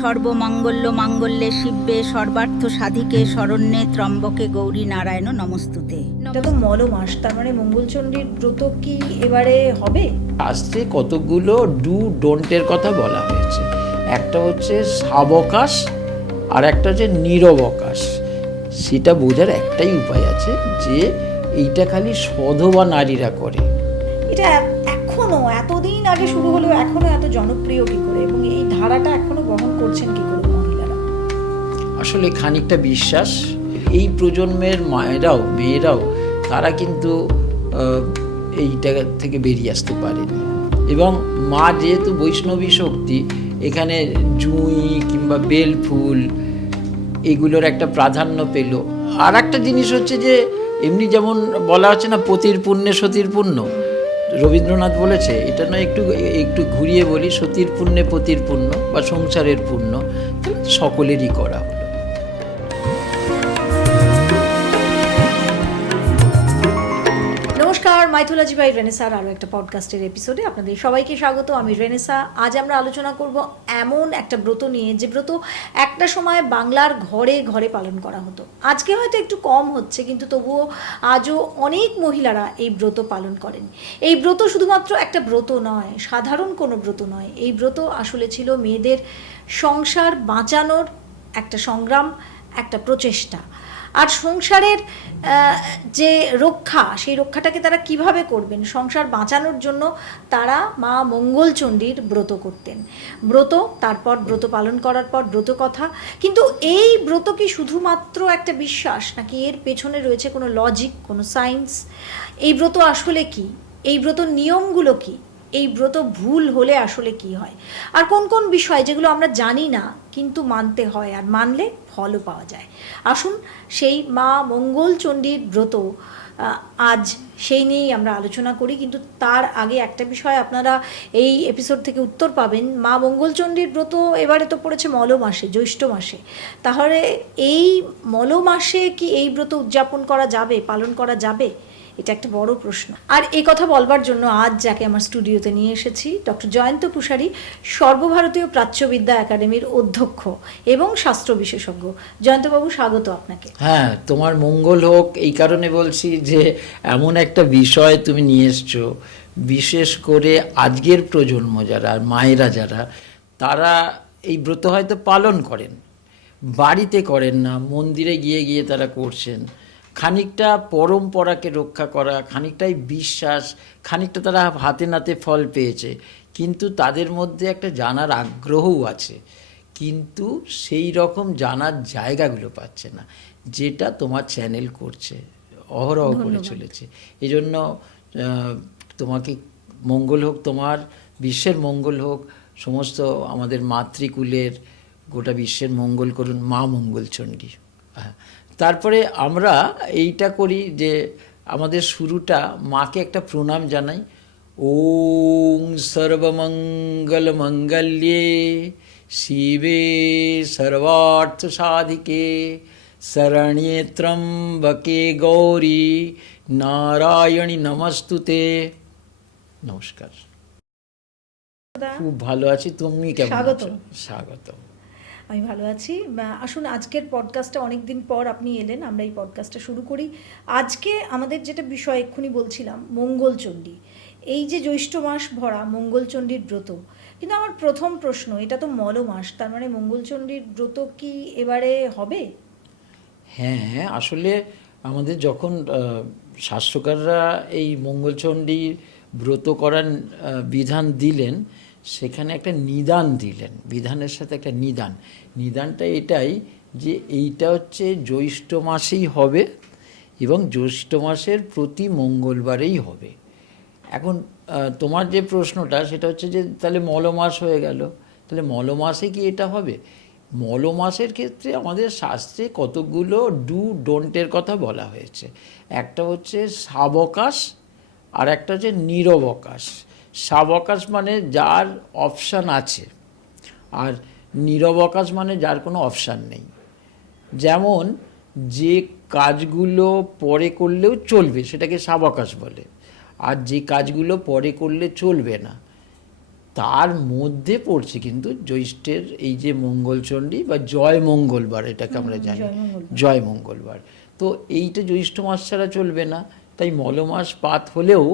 সর্বমঙ্গল্য মাঙ্গল্যে শিব্যে সর্বার্থ সাধিকে শরণ্যে ত্রম্বকে গৌরী নারায়ণ নমস্তুতে। এটা তো মল মাস, তার মানে মঙ্গলচণ্ডীর ব্রত কি এবারে হবে? শাস্ত্রে কতগুলো ডু ডোন্টের কথা বলা হয়েছে। একটা হচ্ছে সাবকাশ আর একটা হচ্ছে নিরবকাশ। সেটা বোঝার একটাই উপায় আছে যে এইটা খালি সধবা নারীরা করে। এটা এখনো এতদিন আগে শুরু হলেও এখনো এত জনপ্রিয় কি করে, এবং এই ধারাটা এখনো গ্রহণ করছেন কি করে মহিলারা? আসলে খানিকটা বিশ্বাস। এই প্রজন্মের মেয়েরাও তারা কিন্তু এইটা থেকে বেরিয়ে আসতে পারেনি। এবং মা যেহেতু বৈষ্ণবী শক্তি, এখানে জুঁই কিংবা বেল ফুল এগুলোর একটা প্রাধান্য পেল। আর একটা জিনিস হচ্ছে যে এমনি যেমন বলা হচ্ছে না পতির পুণ্যে সতীর পুণ্য, রবীন্দ্রনাথ বলেছে, এটা নয় একটু ঘুরিয়ে বলি, সতীর পুণ্যে পতির পুণ্য বা সংসারের পুণ্য সকলেরই করা হলো। নমস্কার, মাইথোলজি বাই রেনেসার আরও একটা পডকাস্টের এপিসোডে আপনাদের সবাইকে স্বাগত। আমি রেনেসা। আজ আমরা আলোচনা করব এমন একটা ব্রত নিয়ে, যে ব্রত একটা সময় বাংলার ঘরে ঘরে পালন করা হতো। আজকে হয়তো একটু কম হচ্ছে, কিন্তু তবুও আজও অনেক মহিলারা এই ব্রত পালন করেন। এই ব্রত শুধুমাত্র একটা ব্রত নয়, সাধারণ কোনো ব্রত নয়। এই ব্রত আসলে ছিল মেয়েদের সংসার বাঁচানোর একটা সংগ্রাম, একটা প্রচেষ্টা। আর সংসারের যে রক্ষা, সেই রক্ষাটাকে তারা কিভাবে করবেন, সংসার বাঁচানোর জন্য তারা মা মঙ্গলচণ্ডীর ব্রত করতেন। ব্রত, তারপর ব্রত পালন করার পর ব্রত কথা। কিন্তু এই ব্রত কি শুধুমাত্র একটা বিশ্বাস, নাকি এর পেছনে রয়েছে কোনো লজিক, কোনো সায়েন্স? এই ব্রত আসলে কি? এই ব্রত নিয়মগুলো কি? এই ব্রত ভুল হলে আসলে কি হয়? আর কোন কোন বিষয় যেগুলো আমরা জানি না কিন্তু মানতে হয়, আর মানলে ফলও পাওয়া যায়? আসুন সেই মা মঙ্গলচণ্ডীর ব্রত আজ সেই নিয়েই আমরা আলোচনা করি। কিন্তু তার আগে একটা বিষয় আপনারা এই এপিসোড থেকে উত্তর পাবেন। মা মঙ্গলচণ্ডীর ব্রত এবারে তো পড়েছে মল মাসে, জ্যৈষ্ঠ মাসে। তাহলে এই মল মাসে কি এই ব্রত উদযাপন করা যাবে, পালন করা যাবে? এটা একটা বড় প্রশ্ন। আর এই কথা বলবার জন্য আজ যাকে আমার স্টুডিওতে নিয়ে এসেছি, ডক্টর জয়ন্ত পুষারি, সর্বভারতীয় প্রাচ্যবিদ্যা একাডেমির অধ্যক্ষ এবং শাস্ত্র বিশেষজ্ঞ। জয়ন্তবাবু, স্বাগত আপনাকে। হ্যাঁ, তোমার মঙ্গল হোক। এই কারণে বলছি যে এমন একটা বিষয় তুমি নিয়ে এসছো, বিশেষ করে আজকের প্রজন্ম যারা, মায়েরা যারা, তারা এই ব্রত হয়তো পালন করেন, বাড়িতে করেন না, মন্দিরে গিয়ে গিয়ে তারা করছেন। খানিকটা পরম্পরাকে রক্ষা করা, খানিকটাই বিশ্বাস, খানিকটা তারা হাতে নাতে ফল পেয়েছে। কিন্তু তাদের মধ্যে একটা জানার আগ্রহও আছে, কিন্তু সেই রকম জানার জায়গাগুলো পাচ্ছে না, যেটা তোমার চ্যানেল করছে, অহরহ করে চলেছে। এই জন্য তোমাকে মঙ্গল হোক, তোমার বিশ্বের মঙ্গল হোক, সমস্ত আমাদের মাতৃকুলের গোটা বিশ্বের মঙ্গল করুন মা মঙ্গলচণ্ডী। হ্যাঁ, তারপরে আমরা এইটা করি যে আমাদের শুরুটা মাকে একটা প্রণাম জানাই। ওং সর্বমঙ্গল মঙ্গল্যে শিবে সর্বার্থ সাধিকে শরণ্যে ত্রম্বকে গৌরী নারায়ণী নমস্তুতে। নমস্কার, খুব ভালো আছি। তুমি কেমন আছো? স্বাগত। আমি ভালো আছি। আসুন, আজকের পডকাস্টটা অনেক দিন পর আপনি এলেন, আমরা এই পডকাস্টটা শুরু করি। আজকে আমাদের যেটা বিষয় এক্ষুনি বলছিলাম, মঙ্গলচণ্ডী। এই যে জ্যৈষ্ঠ মাস ভরা মঙ্গলচণ্ডীর ব্রত। কিন্তু আমার প্রথম প্রশ্ন, এটা তো মল মাস, তার মানে মঙ্গলচণ্ডীর ব্রত কি এবারে হবে? হ্যাঁ, আসলে আমাদের যখন শাস্ত্রকাররা এই মঙ্গলচণ্ডীর ব্রত করার বিধান দিলেন, সেখানে একটা নিদান দিলেন। বিধানের সাথে একটা নিদানটা এটাই যে এইটা হচ্ছে জ্যৈষ্ঠ মাসেই হবে এবং জ্যৈষ্ঠ মাসের প্রতি মঙ্গলবারেই হবে। এখন তোমার যে প্রশ্নটা, সেটা হচ্ছে যে তাহলে মলমাস হয়ে গেল, তাহলে মলমাসে কি এটা হবে? মলমাসের ক্ষেত্রে আমাদের শাস্ত্রে কতগুলো ডু ডোন্টের কথা বলা হয়েছে। একটা হচ্ছে সাবকাশ আর একটা হচ্ছে নিরবকাশ। সাবকাশ মানে যার অপশান আছে, আর নিরবকাশ মানে যার কোনো অপশান নেই। যেমন যে কাজগুলো পরে করলেও চলবে সেটাকে সাবকাশ বলে, আর যে কাজগুলো পরে করলে চলবে না তার মধ্যে পড়ছে কিন্তু জ্যৈষ্ঠের এই যে মঙ্গলচণ্ডী বা জয় মঙ্গলবার, এটাকে আমরা জানি জয় মঙ্গলবার। তো এইটা জ্যৈষ্ঠ মাস ছাড়া চলবে না, তাই মলমাস পাত হলেও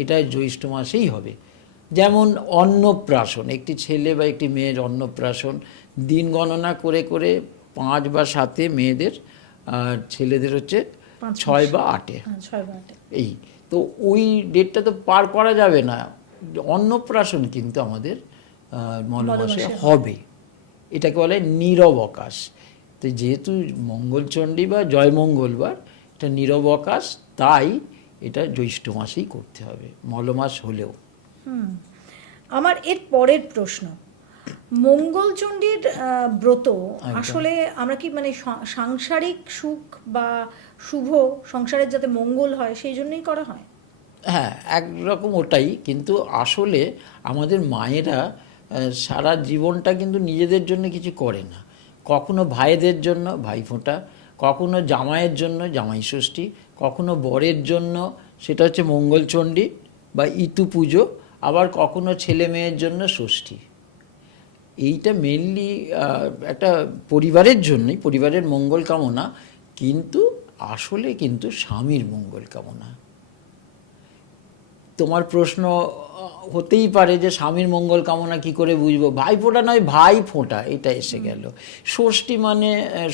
এটা জ্যৈষ্ঠ মাসেই হবে। যেমন অন্নপ্রাশন, একটি ছেলে বা একটি মেয়ের অন্নপ্রাশন দিন গণনা করে করে 5 বা 7 মেয়েদের, আর ছেলেদের হচ্ছে 6 বা 8-এ। এই তো ওই ডেটটা তো পার করা যাবে না। অন্নপ্রাশন কিন্তু আমাদের মলমাসে হবে, এটাকে বলে নীরবকাশ। তো যেহেতু মঙ্গলচণ্ডী বা জয় মঙ্গলবার, এটা নীরবকাশ, তাই এটা জ্যৈষ্ঠ মাসেই করতে হবে মলমাস হলেও। আমার এর পরের প্রশ্ন, মঙ্গলচণ্ডীর ব্রত আসলে আমরা কি মানে সাংসারিক সুখ বা শুভ সংসারের যাতে মঙ্গল হয় সেই জন্যই করা হয়? হ্যাঁ, একরকম ওটাই, কিন্তু আসলে আমাদের মায়েরা সারা জীবনটা কিন্তু নিজেদের জন্য কিছু করে না। কখনো ভাইদের জন্য ভাইফোঁটা, কখনো জামাইয়ের জন্য জামাই ষষ্ঠী, কখনো বরের জন্য সেটা হচ্ছে মঙ্গলচণ্ডী বা ইতু পুজো, আবার কখনো ছেলে মেয়ের জন্য ষষ্ঠী। এইটা মেনলি একটা পরিবারের জন্যই, পরিবারের মঙ্গল কামনা, কিন্তু আসলে কিন্তু স্বামীর মঙ্গল কামনা। তোমার প্রশ্ন হতেই পারে যে স্বামীর মঙ্গল কামনা কি করে বুঝবো? ভাইফোঁটা নয় ভাই ফোঁটা, এটা এসে গেল। ষষ্ঠী মানে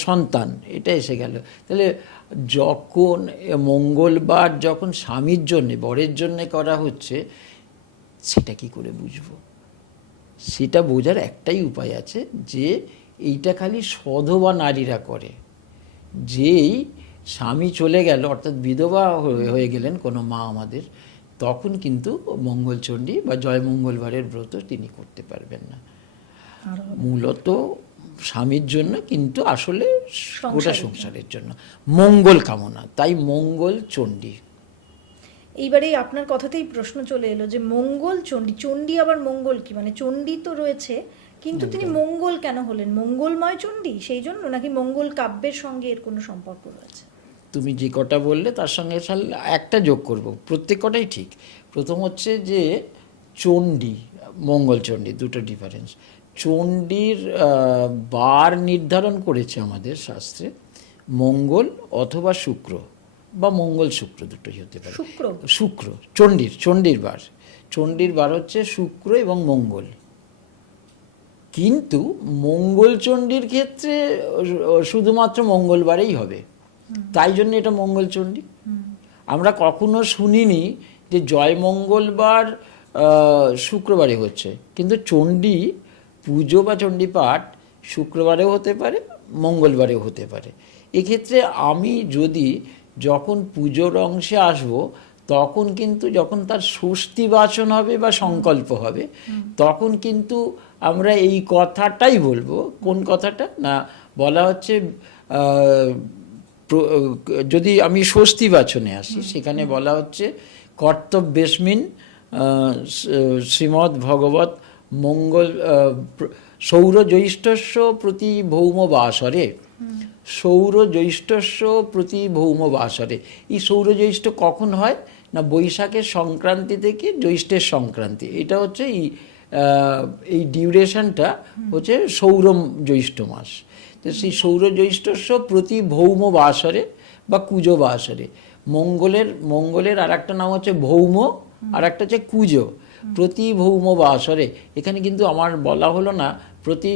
সন্তান, এটা এসে গেল। তাহলে যখন মঙ্গলবার যখন স্বামীর জন্যে বরের জন্যে করা হচ্ছে, সেটা কি করে বুঝবো? সেটা বোঝার একটাই উপায় আছে, যে এইটা খালি সধবা নারীরা করে। যেই স্বামী চলে গেল, অর্থাৎ বিধবা হয়ে গেলেন কোনো মা আমাদের, তখন কিন্তু মঙ্গলচণ্ডী বা জয় মঙ্গলবারের ব্রত তিনি করতে পারবেন না। মূলত স্বামীর জন্য, কিন্তু আসলে গোটা সংসারের জন্য মঙ্গল কামনা, তাই মঙ্গলচণ্ডী। এইবারে আপনার কথাতেই প্রশ্ন চলে এলো যে মঙ্গল চণ্ডী, চণ্ডী আবার মঙ্গল কি? মানে চণ্ডী তো রয়েছে, কিন্তু তিনি মঙ্গল কেন হলেন? মঙ্গলময় চণ্ডী সেই জন্য, নাকি মঙ্গল কাব্যের সঙ্গে এর কোনো সম্পর্ক রয়েছে? তুমি যে কটা বললে তার সঙ্গে একটা যোগ করব, প্রত্যেক কটাই ঠিক। প্রথম হচ্ছে যে চণ্ডী মঙ্গলচণ্ডী দুটো ডিফারেন্স। চণ্ডীর বার নির্ধারণ করেছে আমাদের শাস্ত্রে মঙ্গল অথবা শুক্র, বা মঙ্গল শুক্র দুটোই হতে পারে। শুক্র চণ্ডীর বার হচ্ছে শুক্র এবং মঙ্গল। কিন্তু মঙ্গলচণ্ডীর ক্ষেত্রে শুধুমাত্র মঙ্গলবারেই হবে, তাই জন্য এটা মঙ্গলচণ্ডী। আমরা কখনো শুনিনি যে জয় মঙ্গলবার শুক্রবারে হচ্ছে, কিন্তু চণ্ডী পুজো বা চণ্ডী পাঠ শুক্রবারেও হতে পারে, মঙ্গলবারেও হতে পারে। এক্ষেত্রে আমি যদি যখন পুজোর অংশে আসব, তখন কিন্তু যখন তার ষষ্ঠী বাচন হবে বা সংকল্প হবে, তখন কিন্তু আমরা এই কথাটাই বলবো। কোন কথাটা না, বলা হচ্ছে যদি আমি ষষ্ঠী বাচনে আসি, সেখানে বলা হচ্ছে কর্তব্যেস্মিন শ্রীমদ্ ভগবত মঙ্গল সৌরজ্যৈষ্ঠস্য প্রতি ভৌম বাসরে, সৌরজ্যৈষ্ঠস্য প্রতি ভৌম বাসরে। এই সৌরজ্যৈষ্ঠ কখন হয় না, বৈশাখের সংক্রান্তি থেকে জ্যৈষ্ঠের সংক্রান্তি। এটা হচ্ছে এই ডিউরেশনটা হচ্ছে সৌর জ্যৈষ্ঠ মাস। তো সেই সৌরজ্যৈষ্ঠস্য প্রতি ভৌম বাসরে বা কুজো বাসরে। মঙ্গলের আর একটা নাম হচ্ছে ভৌম, আর একটা হচ্ছে কুজো। প্রতি ভৌম বাসরে, এখানে কিন্তু আমার বলা হলো না প্রতি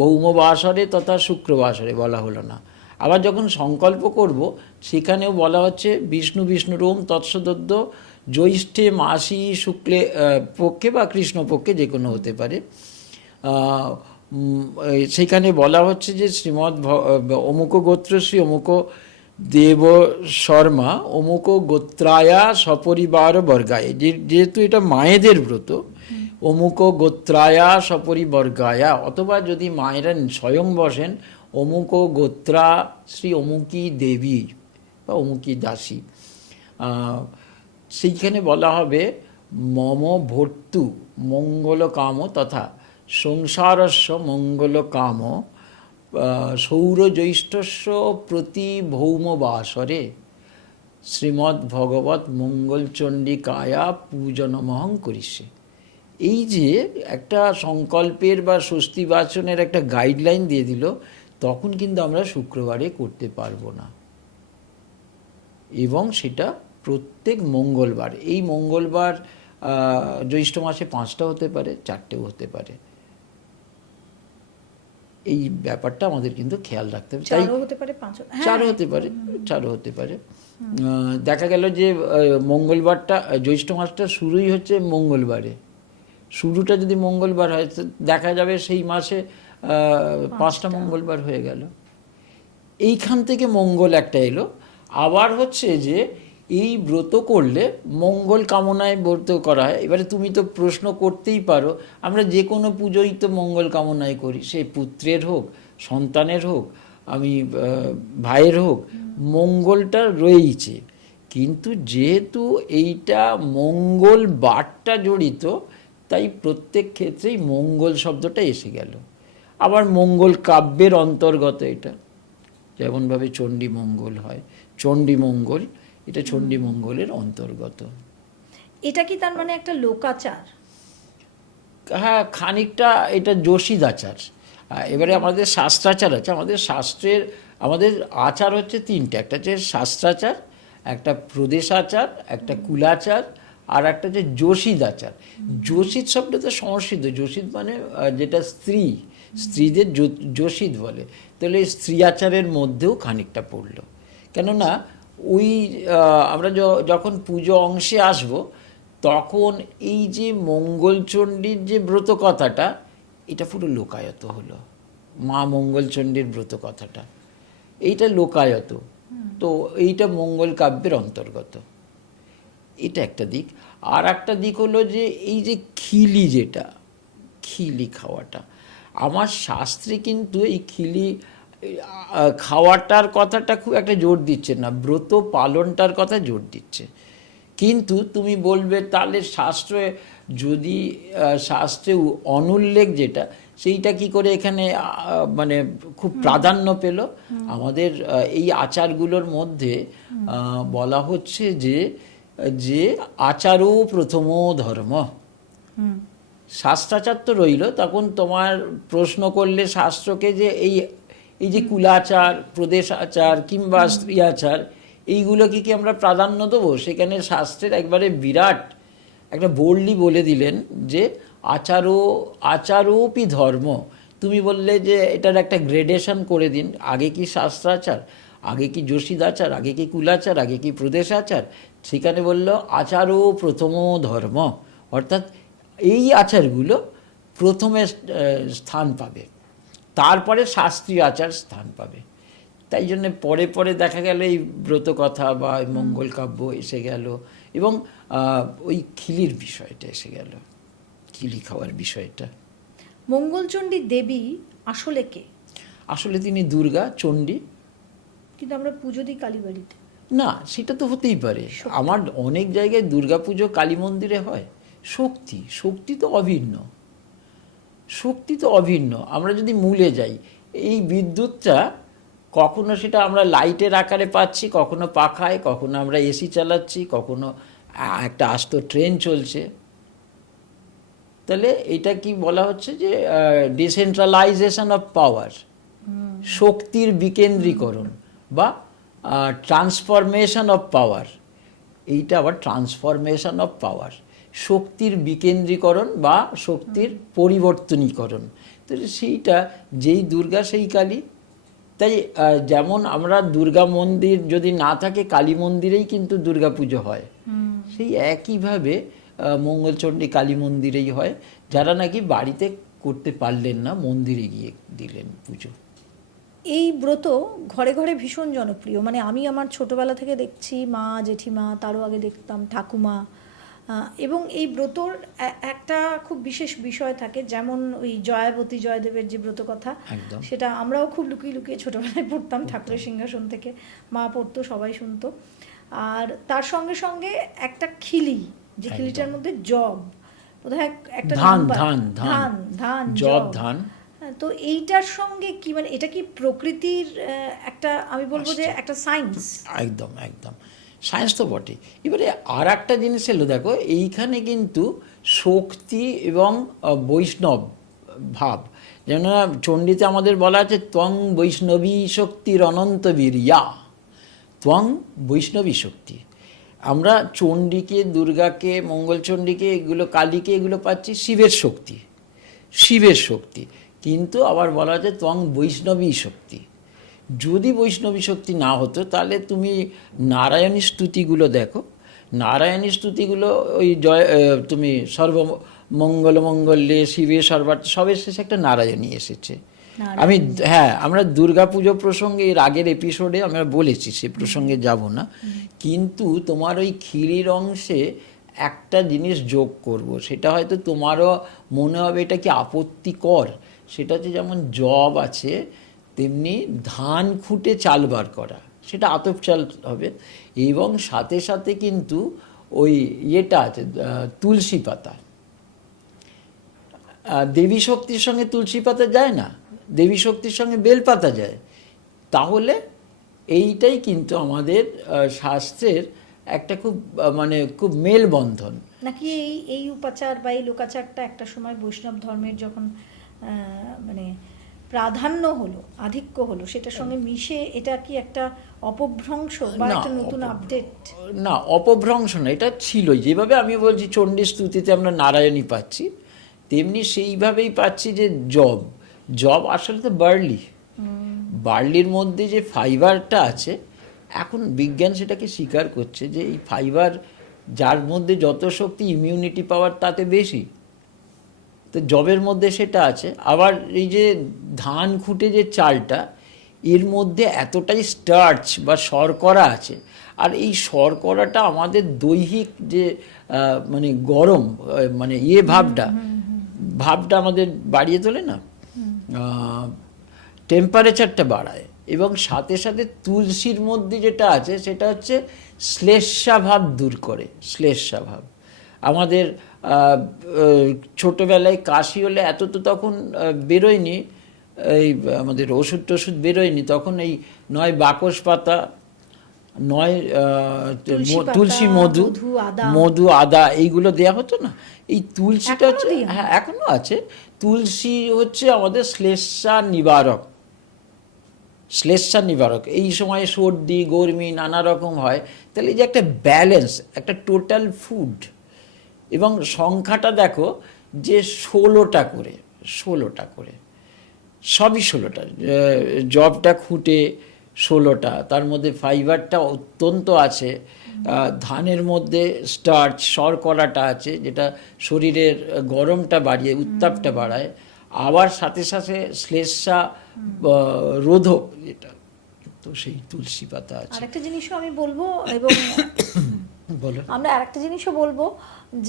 ভৌম বাসরে তথা শুক্রবাসরে, বলা হলো না। আবার যখন সংকল্প করব, সেখানেও বলা হচ্ছে বিষ্ণুরোম তৎসদদ্য জ্যৈষ্ঠে মাসি শুক্লে পক্ষে বা কৃষ্ণপক্ষে, যে কোনো হতে পারে। সেখানে বলা হচ্ছে যে শ্রীমৎ অমুক গোত্রশ্রী অমুক দেব শর্মা অমুক গোত্রায়া সপরিবার বর্গায়, যেহেতু এটা মায়েদের ব্রত, অমুক গোত্রায়া সপরিবর্গায়া, অথবা যদি মায়েরা স্বয়ং বসেন অমুক গোত্রা শ্রী অমুকী দেবী বা অমুকী দাসী, সেইখানে বলা হবে মম ভর্তু মঙ্গল কাম তথা সংসারস্য মঙ্গল কাম সৌরজ্যৈষ্ঠস্য প্রতি ভৌম বাসরে শ্রীমদ্ ভগবত মঙ্গলচণ্ডিকায়া পূজনমহং করিষ্যে। এই যে একটা সংকল্পের বা স্বস্তি বাচনের একটা গাইডলাইন দিয়ে দিল, তখন কিন্তু আমরা শুক্রবারে করতে পারবো না, এবং সেটা প্রত্যেক মঙ্গলবার। এই মঙ্গলবার জ্যৈষ্ঠ মাসে 5টা হতে পারে, 4টেও হতে পারে। এই ব্যাপারটা আমাদের কিন্তু খেয়াল রাখতে হবে। তাই 4ও হতে পারে, 5ও, হ্যাঁ, 4ও হতে পারে, 4ও হতে পারে। দেখা গেল যে মঙ্গলবারটা, জ্যৈষ্ঠ মাসটা শুরুই হচ্ছে মঙ্গলবারে, শুরুটা যদি মঙ্গলবার হয় তো দেখা যাবে সেই মাসে 5টা মঙ্গলবার হয়ে গেল। এইখান থেকে মঙ্গল একটা এলো। আবার হচ্ছে যে এই ব্রত করলে মঙ্গল কামনায় ব্রত করা হয়। এবারে তুমি তো প্রশ্ন করতেই পারো, আমরা যে কোনো পুজোই তো মঙ্গল কামনায় করি, সে পুত্রের হোক, সন্তানের হোক, আমি ভাইয়ের হোক, মঙ্গলটা রয়েইছে। কিন্তু যেহেতু এইটা মঙ্গল বারটা জড়িত, তাই প্রত্যেক ক্ষেত্রেই মঙ্গল শব্দটা এসে গেল। আবার মঙ্গল কাব্যের অন্তর্গত এটা, যেমনভাবে চণ্ডী মঙ্গল হয়, চণ্ডী মঙ্গল, এটা চণ্ডী মঙ্গলের অন্তর্গত। এটা কি তার মানে একটা লোকাচার? হ্যাঁ, খানিকটা এটা যোশীদাচার। এবারে আমাদের শাস্ত্রাচার আছে। আমাদের শাস্ত্রের, আমাদের আচার হচ্ছে 3টে, একটা হচ্ছে শাস্ত্রাচার, একটা প্রদেশাচার, একটা কুলাচার, আর একটা হচ্ছে যোশীদাচার। যোশীদ শব্দটা সংস্কৃত, যোশীদ মানে যেটা স্ত্রী, স্ত্রীদের যোশীদ বলে। তাহলে স্ত্রী আচারের মধ্যেও খানিকটা পড়লো। কেননা ওই আমরা যখন পুজো অংশে আসব, তখন এই যে মঙ্গলচণ্ডীর যে ব্রত কথাটা, এটা পুরো লোকায়ত হলো। মা মঙ্গলচণ্ডীর ব্রত কথাটা এইটা লোকায়ত, তো এইটা মঙ্গল কাব্যের অন্তর্গত। এটা একটা দিক। আর একটা দিক হলো যে এই যে খিলি, যেটা খিলি খাওয়াটা, আমার শাস্ত্রে কিন্তু এই খিলি খাওয়াটার কথাটা খুব একটা জোর দিচ্ছে না, ব্রত পালনটার কথা জোর দিচ্ছে। কিন্তু তুমি বলবে তাহলে শাস্ত্রে, যদি শাস্ত্রে অনুল্লেখ যেটা, সেইটা কি করে এখানে মানে খুব প্রাধান্য পেল? আমাদের এই আচারগুলোর মধ্যে বলা হচ্ছে যে আচারও প্রথম ধর্ম। শাস্ত্রাচার তো রইল, তখন তোমার প্রশ্ন করলে শাস্ত্রকে যে এই যে কুলাচার, প্রদেশ আচার কিংবা স্ত্রী আচার, এইগুলোকে কি আমরা প্রাধান্য দেবো? সেখানে শাস্ত্রের একবারে বিরাট একটা বোল্ডলি বলে দিলেন যে আচারোপি ধর্ম। তুমি বললে যে এটার একটা গ্রেডেশন করে দিন, আগে কি শাস্ত্রাচার, আগে কি যোশীদাচার, আগে কি কুলাচার, আগে কি প্রদেশ আচার। সেখানে বলল আচারও প্রথম ধর্ম, অর্থাৎ এই আচারগুলো প্রথমে স্থান পাবে, তারপরে শাস্ত্রীয় আচার স্থান পাবে। তাই জন্য পরে পরে দেখা গেল এই ব্রতকথা বা মঙ্গল কাব্য এসে গেল, এবং ওই খিলির বিষয়টা এসে গেল, খিলি খাওয়ার বিষয়টা। মঙ্গলচণ্ডী দেবী আসলে কে? আসলে তিনি দুর্গা চণ্ডী। কিন্তু আমরা পুজো দিই কালীবাড়িতে। না, সেটা তো হতেই পারে। আমার অনেক জায়গায় দুর্গা পুজো কালী মন্দিরে হয়। শক্তি তো অভিন্ন, শক্তি তো অভিন্ন। আমরা যদি মূলে যাই, এই বিদ্যুৎটা কখনো সেটা আমরা লাইটের আকারে পাচ্ছি, কখনো পাখায়, কখনো আমরা এসি চালাচ্ছি, কখনো একটা আস্ত ট্রেন চলছে। তাহলে এটা কি বলা হচ্ছে যে ডিসেন্ট্রালাইজেশন অফ পাওয়ার, শক্তির বিকেন্দ্রীকরণ বা ট্রান্সফরমেশন অফ পাওয়ার। এইটা আবার ট্রান্সফরমেশন অফ পাওয়ার, শক্তির বিকেন্দ্রীকরণ বা শক্তির পরিবর্তনীকরণ। তো সেইটা যেই দুর্গা সেই কালী। তাই যেমন আমরা দুর্গা মন্দির যদি না থাকে, কালী মন্দিরেই কিন্তু দুর্গা পুজো হয়, সেই একইভাবে মঙ্গলচণ্ডী কালী মন্দিরেই হয়। যারা নাকি বাড়িতে করতে পারলেন না, মন্দিরে গিয়ে দিলেন পুজো। এই ব্রত ঘরে ঘরে ভীষণ জনপ্রিয়। মানে আমি আমার ছোটবেলা থেকে দেখছি, মা, জেঠিমা, তারও আগে দেখতাম ঠাকুমা, এবং এই ব্রতর একটা খুব বিশেষ বিষয় থাকে। যেমন ওই জয়াবতী জয়দেবের যে ব্রত কথা, সেটা আমরাও খুব লুকিয়ে লুকিয়ে ছোটবেলায় পড়তাম ঠাকুরের সিংহাসন থেকে, মা পড়তো, সবাই শুনতো। আর তার সঙ্গে সঙ্গে একটা খিলি, যে খিলিটার মধ্যে জব, বোধহয় একটা ধান জব ধান। তো এইটার সঙ্গে কি, মানে এটা কি প্রকৃতির একটা, আমি বলবো যে একটা সায়েন্স? একদম একদম। সায়েন্স তো বটে। এবারে আর একটা জিনিস এলো, দেখো এইখানে কিন্তু শক্তি এবং বৈষ্ণব ভাব, যেন চণ্ডীতে আমাদের বলা আছে ত্বং বৈষ্ণবী শক্তির অনন্ত বীর্যা, ত্বং বৈষ্ণবী শক্তি। আমরা চণ্ডীকে, দুর্গাকে, মঙ্গলচণ্ডীকে, এগুলো কালীকে, এগুলো পাচ্ছি শিবের শক্তি, শিবের শক্তি। কিন্তু আবার বলা আছে ত্বং বৈষ্ণবী শক্তি। যদি বৈষ্ণবী শক্তি না হতো তাহলে তুমি নারায়ণী স্তুতিগুলো দেখো, নারায়ণী স্তুতিগুলো ওই তুমি সর্বমঙ্গল মঙ্গলে শিবে সর্বার্থ, সবের শেষে একটা নারায়ণী এসেছে। আমি আমরা দুর্গাপুজো প্রসঙ্গে এর আগের এপিসোডে আমরা বলেছি, সে প্রসঙ্গে যাব না। কিন্তু তোমার ওই ক্ষীরির অংশে একটা জিনিস যোগ করব, সেটা হয়তো তোমারও মনে হবে এটা কি আপত্তিকর। সেটা হচ্ছে যেমন জব আছে তেমনি ধান খুঁটে চাল বার করা, সেটা আতপ চাল হবে। এবং সাথে সাথে কিন্তু ওই ইয়েটা আছে তুলসী পাতা। দেবী শক্তির সঙ্গে তুলসী পাতা যায় না, দেবী শক্তির সঙ্গে বেলপাতা যায়। তাহলে এইটাই কিন্তু আমাদের শাস্ত্রের একটা খুব খুব মেলবন্ধন। নাকি এই উপাচার বা এই লোকাচারটা একটা সময় বৈষ্ণব ধর্মের যখন প্রাধান্য হলো, আধিক্য হলো, সেটার সঙ্গে মিশে এটা কি একটা অপভ্রংশ বা একটা নতুন আপডেট? না, অপভ্রংশ না, এটা ছিল। যেভাবে আমি বলছি চণ্ডী স্তুতিতে আমরা নারায়ণী পাচ্ছি, তেমনি সেইভাবেই পাচ্ছি যে জব আসলে তো বার্লির মধ্যে যে ফাইবারটা আছে, এখন বিজ্ঞান সেটাকে স্বীকার করছে যে এই ফাইবার, যার মধ্যে যত শক্তি, ইমিউনিটি পাওয়ার তাতে বেশি, তো জবের মধ্যে সেটা আছে। আবার এই যে ধান খুঁটে যে চালটা, এর মধ্যে এতটাই স্টার্চ বা শর্করা আছে, আর এই শর্করাটা আমাদের দৈহিক যে গরম ভাবটা আমাদের বাড়িয়ে তোলে না, টেম্পারেচারটা বাড়ায়। এবং সাথে সাথে তুলসীর মধ্যে যেটা আছে সেটা হচ্ছে শ্লেষ্মাভাব দূর করে। শ্লেষ্মাভাব আমাদের ছোটোবেলায় কাশি হলে এত তো তখন বেরোয়নি, এই আমাদের ওষুধ টষুধ বেরোয়নি, তখন এই নয় বাকস পাতা, নয় তুলসী, মধু, আদা এইগুলো দেয়া হতো না। এই তুলসীটা হচ্ছে, হ্যাঁ এখনো আছে, তুলসী হচ্ছে আমাদের শ্লেষ্মা নিবারক। এই সময় সর্দি গরমি নানা রকম হয়, তাহলে এই যে একটা ব্যালেন্স, একটা টোটাল ফুড। এবং সংখ্যাটা দেখো যে 16টা করে, সবই 16টা, জবটা খুঁটে 16টা, তার মধ্যে ফাইবারটা অত্যন্ত আছে, ধানের মধ্যে স্টার্চ, শর্করাটা আছে যেটা শরীরের গরমটা বাড়িয়ে, উত্তাপটা বাড়ায়, আবার সাথে সাথে শ্লেষ্মা রোধক যেটা, তো সেই তুলসী পাতা আছে। আরেকটা জিনিসও আমি বলবো, এবং আমরা আরেকটা জিনিসও বলবো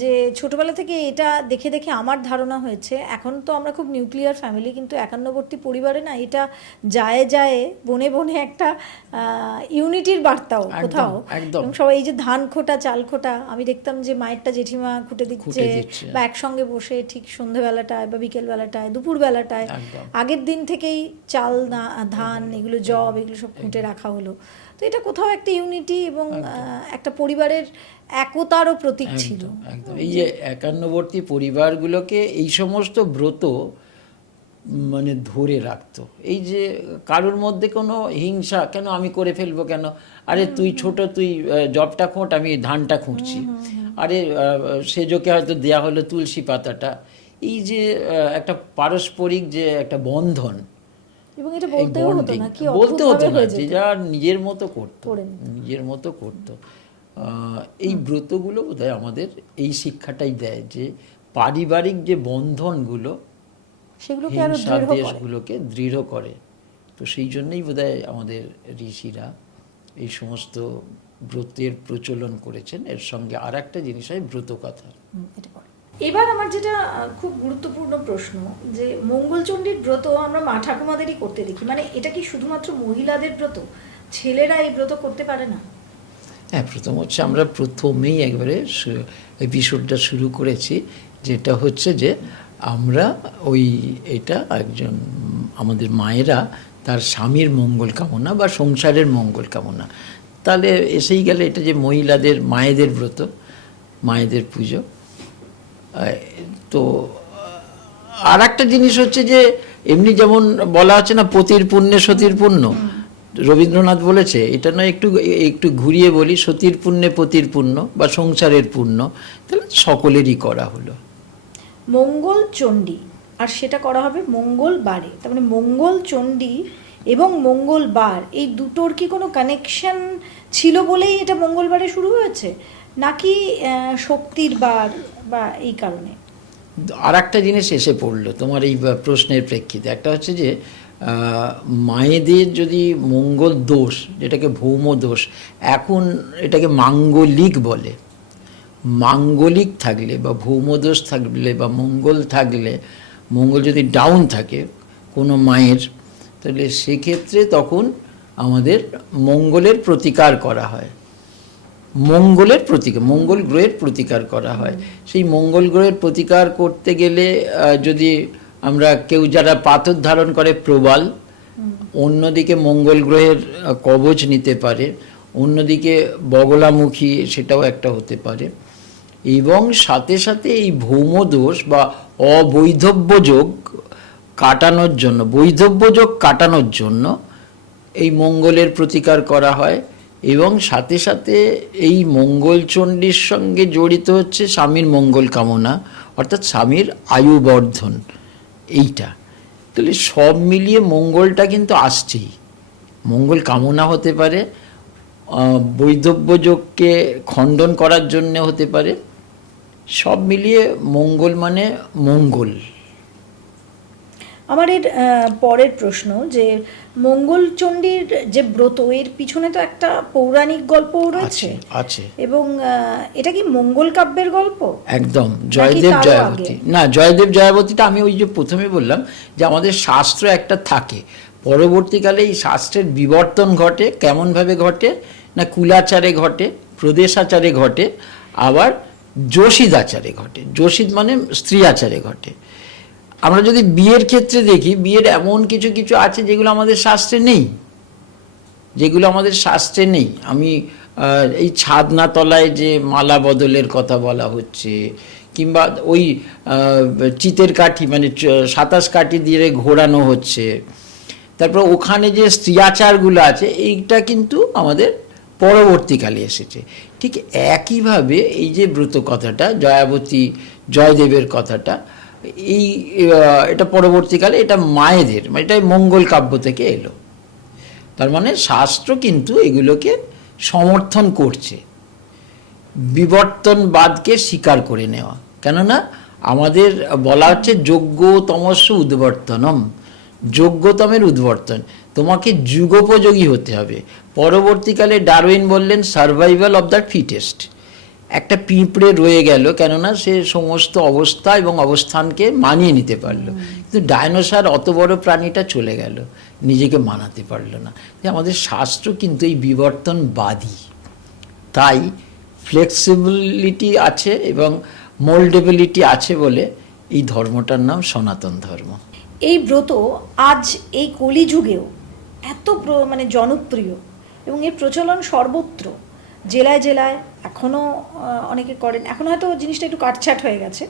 যে ছোটবেলা থেকে এটা দেখে দেখে আমার ধারণা হয়েছে, এখন তো আমরা খুব নিউক্লিয়ার ফ্যামিলি, কিন্তু একান্নবর্তী পরিবারে না এটা যায় বনে বনে একটা ইউনিটির বার্তাও কোথাও। এবং সবাই এই যে ধান খোটা, চাল খোটা, আমি দেখতাম যে মায়েরটা জেঠিমা খুঁটে দিচ্ছে, বা একসঙ্গে বসে ঠিক সন্ধ্যেবেলাটায় বা বিকেলবেলাটায়, দুপুরবেলাটায় আগের দিন থেকেই চাল, ধান, এগুলো জব, এগুলো সব খুঁটে রাখা হলো। তো এটা কোথাও একটা ইউনিটি এবং একটা পরিবারের একতারও প্রতীক ছিল। একদম এই যে একান্নবর্তী পরিবারগুলোকে এই সমস্ত ব্রত ধরে রাখতো। এই যে কারোর মধ্যে কোনো হিংসা, কেন আমি করে ফেলবো, কেন, আরে তুই ছোট, তুই জবটা খোঁট, আমি ধানটা খুঁটছি, আরে সেজোকে হয়তো দেয়া হলো তুলসী পাতাটা। এই যে একটা পারস্পরিক যে একটা বন্ধন, এবং এটা বলতেও হতো না, যে যার নিজের মতো করতো। এই ব্রতগুলো বোধহয় আমাদের এই শিক্ষাটাই দেয় যে পারিবারিক যে বন্ধনগুলো, দেশগুলোকে দৃঢ় করে। তো সেই জন্যই বোধহয় আমাদের ঋষিরা এই সমস্ত ব্রতের প্রচলন করেছেন। এর সঙ্গে আর একটা জিনিস হয় ব্রত কথা। এবার আমার যেটা খুব গুরুত্বপূর্ণ প্রশ্ন, যে মঙ্গলচণ্ডীর ব্রত আমরা মা ঠাকুমাদেরই করতে দেখি, এটা কি শুধুমাত্র মহিলাদের ব্রত? ছেলেরা এই ব্রত করতে পারে না? হ্যাঁ, প্রথম হচ্ছে আমরা প্রথমেই একবারে এপিসোডটা শুরু করেছি, যেটা হচ্ছে যে আমরা এটা একজন আমাদের মায়েরা তার স্বামীর মঙ্গল কামনা বা সংসারের মঙ্গল কামনা, তাহলে এসেই গেলে এটা যে মহিলাদের মায়েদের ব্রত, মায়েদের পুজো। তো আর একটা জিনিস হচ্ছে যে এমনি যেমন বলা হচ্ছে না পতির পুণ্যে সতীর পুণ্য, রবীন্দ্রনাথ বলেছে, এটা নয় একটু একটু ঘুরিয়ে বলি, সতীর পুণ্যে পতির পুণ্য বা সংসারের পুণ্য, তাহলে সকলেরই করা হলো। মঙ্গল চণ্ডী, আর সেটা করা হবে মঙ্গলবারে, তার মানে মঙ্গল চণ্ডী এবং মঙ্গলবার এই দুটোর কি কোনো কানেকশন ছিল বলেই এটা মঙ্গলবারে শুরু হয়েছে, নাকি শক্তির বার বা এই কারণে? আর একটা জিনিস এসে পড়লো তোমার এই প্রশ্নের প্রেক্ষিতে, একটা হচ্ছে যে মায়েদের যদি মঙ্গল দোষ, যেটাকে ভৌম দোষ, এখন এটাকে মাঙ্গলিক বলে, মাঙ্গলিক থাকলে বা ভৌম দোষ থাকলে বা মঙ্গল থাকলে, মঙ্গল যদি ডাউন থাকে কোনো মায়ের, তাহলে সেক্ষেত্রে তখন আমাদের মঙ্গলের প্রতিকার করা হয়, মঙ্গলের প্রতিকার, মঙ্গল গ্রহের প্রতিকার করা হয়। সেই মঙ্গল গ্রহের প্রতিকার করতে গেলে যদি আমরা কেউ যারা পাথর ধারণ করে প্রবাল, অন্যদিকে মঙ্গল গ্রহের কবচ নিতে পারে, অন্যদিকে বগলামুখী, সেটাও একটা হতে পারে। এবং সাথে সাথে এই ভৌম দোষ বা অবৈধব্য যোগ কাটানোর জন্য, বৈধব্য যোগ কাটানোর জন্য এই মঙ্গলের প্রতিকার করা হয়। এবং সাথে সাথে এই মঙ্গলচণ্ডীর সঙ্গে জড়িত হচ্ছে স্বামীর মঙ্গল কামনা, অর্থাৎ স্বামীর আয়ু বর্ধন, এইটা। তাহলে সব মিলিয়ে মঙ্গলটা কিন্তু আসছেই, মঙ্গল কামনা হতে পারে, বৈধব্য যোগকে খণ্ডন করার জন্য হতে পারে, সব মিলিয়ে মঙ্গল মানে মঙ্গল। আমার এর পরের প্রশ্ন যে মঙ্গলচণ্ডীর যে ব্রত, এর পিছনে তো একটা পৌরাণিক গল্প রয়েছে, আছে। এবং এটা কি মঙ্গল কাব্যের গল্প? একদম, জয়দেব জয়াবতী। না, জয়দেব জয়াবতীটা আমি ওই যে প্রথমে বললাম যে আমাদের শাস্ত্র একটা থাকে, পরবর্তীকালে এই শাস্ত্রের বিবর্তন ঘটে। কেমনভাবে ঘটে না, কুলাচারে ঘটে, প্রদেশাচারে ঘটে, আবার যোশিদ আচারে ঘটে। যোশিদ মানে স্ত্রী আচারে ঘটে। আমরা যদি বিয়ের ক্ষেত্রে দেখি, বিয়ের এমন কিছু কিছু আছে যেগুলো আমাদের শাস্ত্রে নেই, যেগুলো আমাদের শাস্ত্রে নেই। আমি এই ছাদনা তলায় যে মালা বদলের কথা বলা হচ্ছে, কিংবা ওই চিতের কাঠি মানে 27 কাঠি দিয়ে ঘোরানো হচ্ছে, তারপর ওখানে যে স্ত্রীয়াচারগুলো আছে, এইটা কিন্তু আমাদের পরবর্তীকালে এসেছে। ঠিক একইভাবে এই যে ব্রত কথাটা, জয়াবতী জয়দেবের কথাটা, এটা পরবর্তীকালে এটা মায়েদের, মানে এটা মঙ্গল কাব্য থেকে এলো। তার মানে শাস্ত্র কিন্তু এগুলোকে সমর্থন করছে, বিবর্তনবাদকে স্বীকার করে নেওয়া। কেননা আমাদের বলা হচ্ছে যোগ্যতমস্য উদ্বর্তনম, যোগ্যতমের উদ্বর্তন, তোমাকে যুগোপযোগী হতে হবে। পরবর্তীকালে ডারউইন বললেন সার্ভাইভাল অফ দ্য ফিটেস্ট। একটা পিঁপড়ে রয়ে গেল, কেননা সে সমস্ত অবস্থা এবং অবস্থানকে মানিয়ে নিতে পারলো, কিন্তু ডায়নোসর অত বড় প্রাণীটা চলে গেল, নিজেকে মানাতে পারলো না। আমাদের শাস্ত্র কিন্তু এই বিবর্তনবাদী, তাই ফ্লেক্সিবিলিটি আছে এবং মোল্ডেবিলিটি আছে বলে এই ধর্মটার নাম সনাতন ধর্ম। এই ব্রত আজ এই কলিযুগেও এত মানে জনপ্রিয়, এবং এর প্রচলন সর্বত্র, জেলায় জেলায় এখনও অনেকে করেন। এখন হয়তো জিনিসটা একটু কাটছাট হয়ে গেছে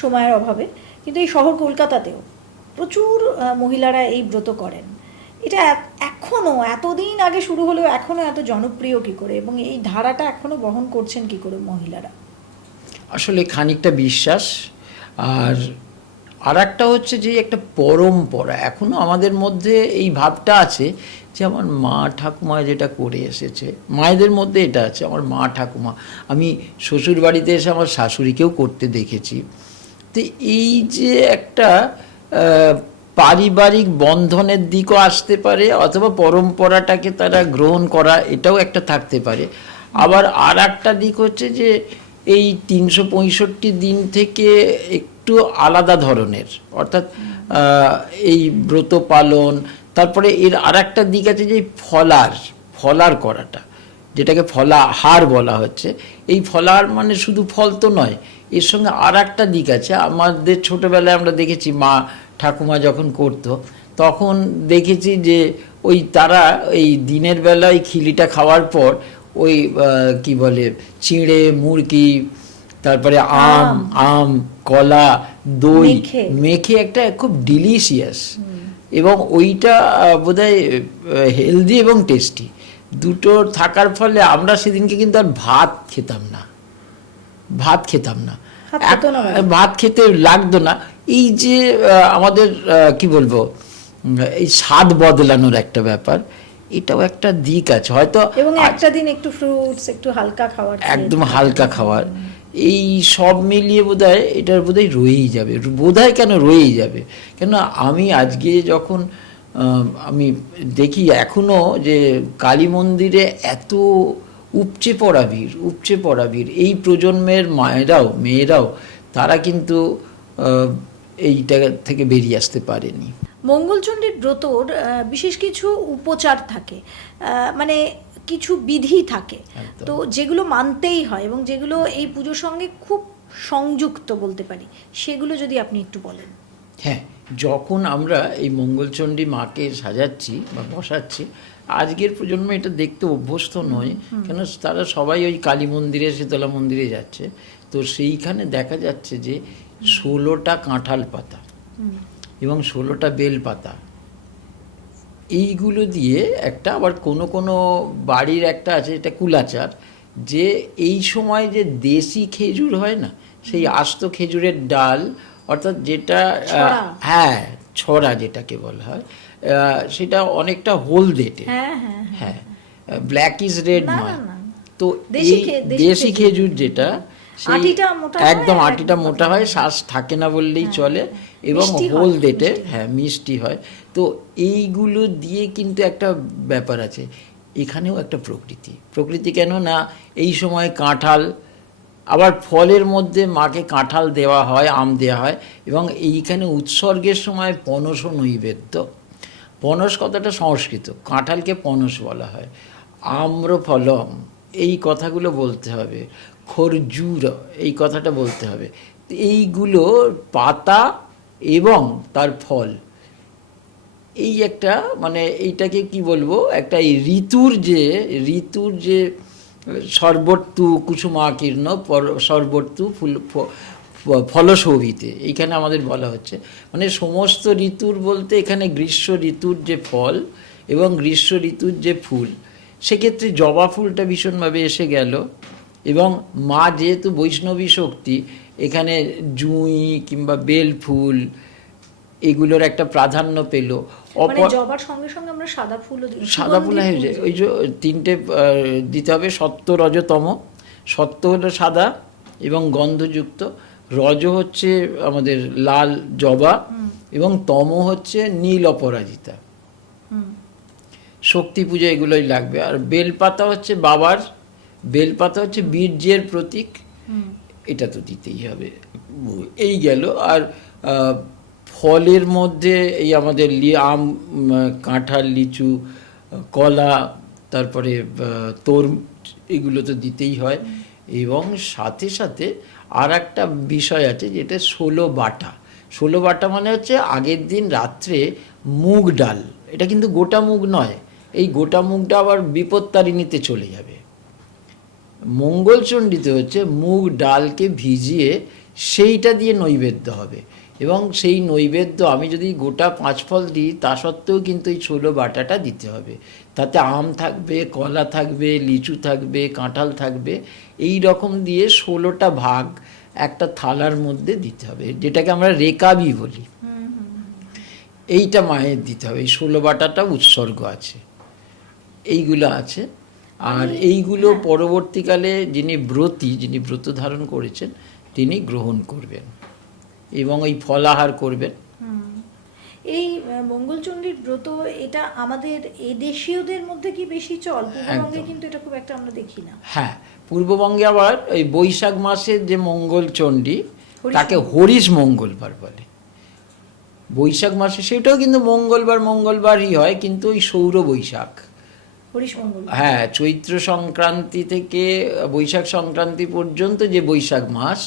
সময়ের অভাবে, কিন্তু এই শহর কলকাতাতেও প্রচুর মহিলারা এই ব্রত করেন। এটা এখনও এতদিন আগে শুরু হলেও এখনও এত জনপ্রিয় কী করে, এবং এই ধারাটা এখনও বহন করছেন কী করে মহিলারা? আসলে খানিকটা বিশ্বাস, আর একটা হচ্ছে যে একটা পরম্পরা এখনও আমাদের মধ্যে এই ভাবটা আছে যে আমার মা ঠাকুমা যেটা করে এসেছে, মায়েদের মধ্যে এটা আছে, আমার মা ঠাকুমা। আমি শ্বশুর বাড়িতে এসে আমার শাশুড়িকেও করতে দেখেছি। তো এই যে একটা পারিবারিক বন্ধনের দিকও আসতে পারে, অথবা পরম্পরাটাকে তারা গ্রহণ করা, এটাও একটা থাকতে পারে। আবার আর একটা দিক হচ্ছে যে এই 365 দিন থেকে একটু আলাদা ধরনের, অর্থাৎ এই ব্রত পালন। তারপরে এর আর একটা দিক আছে যে ফলার করাটা, যেটাকে ফলাহার বলা হচ্ছে। এই ফলাহার মানে শুধু ফল তো নয়, এর সঙ্গে আর একটা দিক আছে। আমাদের ছোটোবেলায় আমরা দেখেছি মা ঠাকুমা যখন করতো, তখন দেখেছি যে ওই তারা এই দিনের বেলা ওই খিলিটা খাওয়ার পর ওই কি বলে চিঁড়ে মুরগি, তারপরে আম কলা দই মেখে একটা খুব ডিলিশিয়াস, এবং ওইটা বোধহয় হেলদি এবং টেস্টি দুটো থাকার ফলে আমরা সেদিনকে কিন্তু আর ভাত খেতাম না। ভাত খেতে লাগতো না। এই যে আমাদের কি বলবো, এই স্বাদ বদলানোর একটা ব্যাপার, এটাও একটা দিক আছে হয়তো। এবং একটা দিন একটু ফ্রুটস, একটু হালকা খাবার, একদম হালকা খাবার, এই সব মিলিয়ে বোধহয় এটার বোধহয় রয়েই যাবে, রয়েই যাবে। কেন আমি আজকে যখন আমি দেখি এখনো যে কালী মন্দিরে এত উপচে পড়া ভিড়, এই প্রজন্মের মেয়েরাও তারা কিন্তু এইটা থেকে বেরিয়ে আসতে পারেনি। মঙ্গলচণ্ডীর ব্রতর বিশেষ কিছু উপচার থাকে, মানে কিছু বিধি থাকে, তো যেগুলো মানতেই হয় এবং যেগুলো এই পুজোর সঙ্গে খুব সংযুক্ত বলতে পারি, সেগুলো যদি আপনি একটু বলেন। হ্যাঁ, যখন আমরা এই মঙ্গলচণ্ডী মাকে সাজাচ্ছি বা বসাচ্ছি, আজকের প্রজন্ম এটা দেখতে অভ্যস্ত নয়, কেন তারা সবাই ওই কালী মন্দিরে, শীতলা মন্দিরে যাচ্ছে। তো সেইখানে দেখা যাচ্ছে যে 16টা কাঁঠাল পাতা এবং 16টা বেল পাতা, এইগুলো দিয়ে একটা, আবার কোনো বাড়ির একটা আছে এটা কুলাচার, যে এই সময় যে দেশি খেজুর হয় না, সেই আস্ত খেজুরের ডাল, অর্থাৎ যেটা ছড়া যেটাকে বলা হয়, সেটা অনেকটা হলদেটে, হ্যাঁ ব্ল্যাক ইজ রেড নয়, তো দেশি খেজুর যেটা একদম আটিটা মোটা হয়, শ্বাস থাকে না বললেই চলে, এবং হলদেটে, হ্যাঁ মিষ্টি হয়। তো এইগুলো দিয়ে কিন্তু একটা ব্যাপার আছে, এখানেও একটা প্রকৃতি কেন না, এই সময় কাঁঠাল, আবার ফলের মধ্যে মাকে কাঁঠাল দেওয়া হয়, আম দেওয়া হয়, এবং এইখানে উৎসর্গের সময় পনস নৈবেদ্য। পনস কথাটা সংস্কৃত, কাঁঠালকে পনস বলা হয়, আম্র ফলম এই কথাগুলো বলতে হবে, খরজুর এই কথাটা বলতে হবে। এইগুলো পাতা এবং তার ফল, এই একটা মানে এইটাকে কি বলবো, একটা এই ঋতুর যে সর্বর্তু কুসুমাকীর্ণ সর্বর্তু ফলশোভিতে, এইখানে আমাদের বলা হচ্ছে, মানে সমস্ত ঋতুর বলতে এখানে গ্রীষ্ম ঋতুর যে ফল এবং গ্রীষ্ম ঋতুর যে ফুল, সেক্ষেত্রে জবা ফুলটা ভীষণভাবে এসে গেল। এবং মা যেহেতু বৈষ্ণবী শক্তি, এখানে জুঁই কিংবা বেল ফুল এগুলোর একটা প্রাধান্য পেল। জবার সঙ্গে সঙ্গে আমরা সাদা ফুল, ওই যে 3টে দিতে হবে, সত্য রজ তম। সত্য হলো সাদা এবং গন্ধযুক্ত, রজ হচ্ছে আমাদের লাল জবা, এবং তম হচ্ছে নীল অপরাজিতা। শক্তি পূজা এগুলোই লাগবে। আর বেলপাতা হচ্ছে বাবার, বেলপাতা হচ্ছে বীর্যের প্রতীক, এটা তো দিতেই হবে। এই গেল। আর ফলের মধ্যে এই আমাদের আম, কাঁঠাল, লিচু, কলা, তারপরে এগুলো তো দিতেই হয়। এবং সাথে সাথে আর একটা বিষয় আছে, যেটা 16 বাটা। 16 বাটা মানে হচ্ছে আগের দিন রাত্রে মুগ ডাল, এটা কিন্তু গোটা মুগ নয়, এই গোটা মুগটা আবার বিপত্তারিণীতে চলে যাবে। মঙ্গলচণ্ডীতে হচ্ছে মুগ ডালকে ভিজিয়ে সেইটা দিয়ে নৈবেদ্য হবে, এবং সেই নৈবেদ্য আমি যদি গোটা 5 ফল দিই, তা সত্ত্বেও কিন্তু এই 16 বাটাটা দিতে হবে। তাতে আম থাকবে, কলা থাকবে, লিচু থাকবে, কাঁঠাল থাকবে, এই রকম দিয়ে 16টা ভাগ একটা থালার মধ্যে দিতে হবে, যেটাকে আমরা রেকাবি বলি। এইটা মায়ের দিতে হবে, এই 16 বাটাটা উৎসর্গ আছে, এইগুলো আছে। আর এইগুলো পরবর্তীকালে যিনি ব্রত ধারণ করেছেন তিনি গ্রহণ করবেন এবং এই ফলাহার করবেন। এই মঙ্গলচণ্ডীর ব্রত, এটা আমাদের এদেশীয়দের মধ্যে কি বেশি চল? পূর্ববঙ্গে কিন্তু এটা খুব একটা আমরা দেখি না। হ্যাঁ, পূর্ববঙ্গে আবার ওই বৈশাখ মাসের যে মঙ্গলচণ্ডী, তাকে হরিশ মঙ্গলবার বলে। বৈশাখ মাসে সেটাও কিন্তু মঙ্গলবারই হয়, কিন্তু ওই সৌর বৈশাখ, হ্যাঁ, চৈত্র সংক্রান্তি থেকে বৈশাখ সংক্রান্তি পর্যন্ত যে বৈশাখ মাস,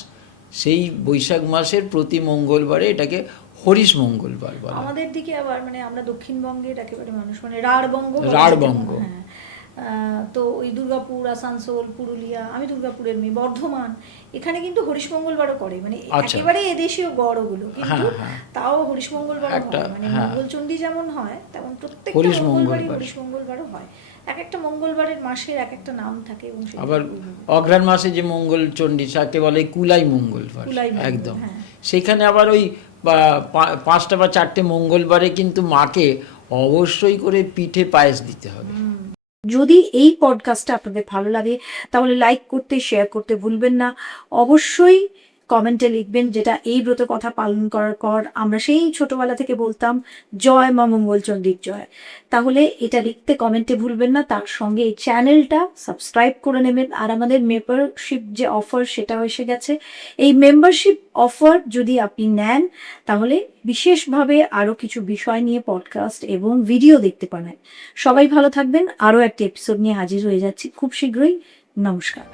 সেই বৈশাখ মাসের প্রতি মঙ্গলবারে এটাকে হরিশ মঙ্গলবার বলা হয়। আমাদের দিকে আবার মানে আমরা দক্ষিণবঙ্গের একেবারে মানুষ, মানে রাঢ়বঙ্গ বলা রাঢ়বঙ্গ। যেতে পারে, হ্যাঁ। তো ওই দুর্গাপুর, আসানসোল, পুরুলিয়া, আমি দুর্গাপুরের মেয়ে, বর্ধমান, এখানে কিন্তু হরিশ মঙ্গলবারও করে, মানে আচ্ছা। একেবারে এদেশীয় গড় ওগুলো, কিন্তু হ্যাঁ। তাও হরিশ মঙ্গলবারও একটা, হয়, মানে হ্যাঁ। মঙ্গলচণ্ডী যেমন হয় তেমন প্রত্যেকটা হরিশ মঙ্গলবারই মঙ্গলবার। হরিশ মঙ্গলবারও হয়। এক একটা মঙ্গলবারের মাসের এক একটা নাম থাকে, এবং সেটা আবার অঘ্রাণ মাসে যে মঙ্গল চণ্ডী তাকে বলে কুলাই মঙ্গলবার, কুলাই মঙ্গল, একদম। হ্যাঁ। সেখানে আবার ওই 5টা বা 4টে মঙ্গলবারে কিন্তু মাকে অবশ্যই করে পিঠে পায়েস দিতে হবে। যদি এই পডকাস্টটা আপনাদের ভালো লাগে তাহলে লাইক করতে, শেয়ার করতে ভুলবেন না। অবশ্যই কমেন্টে লিখবেন, যেটা এই ব্রত কথা পালন করার পর আমরা সেই ছোটবেলা থেকে বলতাম, জয় মা মঙ্গলচণ্ডীর জয়। তাহলে এটা লিখতে কমেন্টে ভুলবেন না। তার সঙ্গে এই চ্যানেলটা সাবস্ক্রাইব করে নেবেন। আর আমাদের মেম্বারশিপ যে অফার সেটাও এসে গেছে। এই মেম্বারশিপ অফার যদি আপনি নেন তাহলে বিশেষভাবে আরও কিছু বিষয় নিয়ে পডকাস্ট এবং ভিডিও দেখতে পারেন। সবাই ভালো থাকবেন। আরও একটা এপিসোড নিয়ে হাজির হয়ে যাচ্ছি খুব শীঘ্রই। নমস্কার।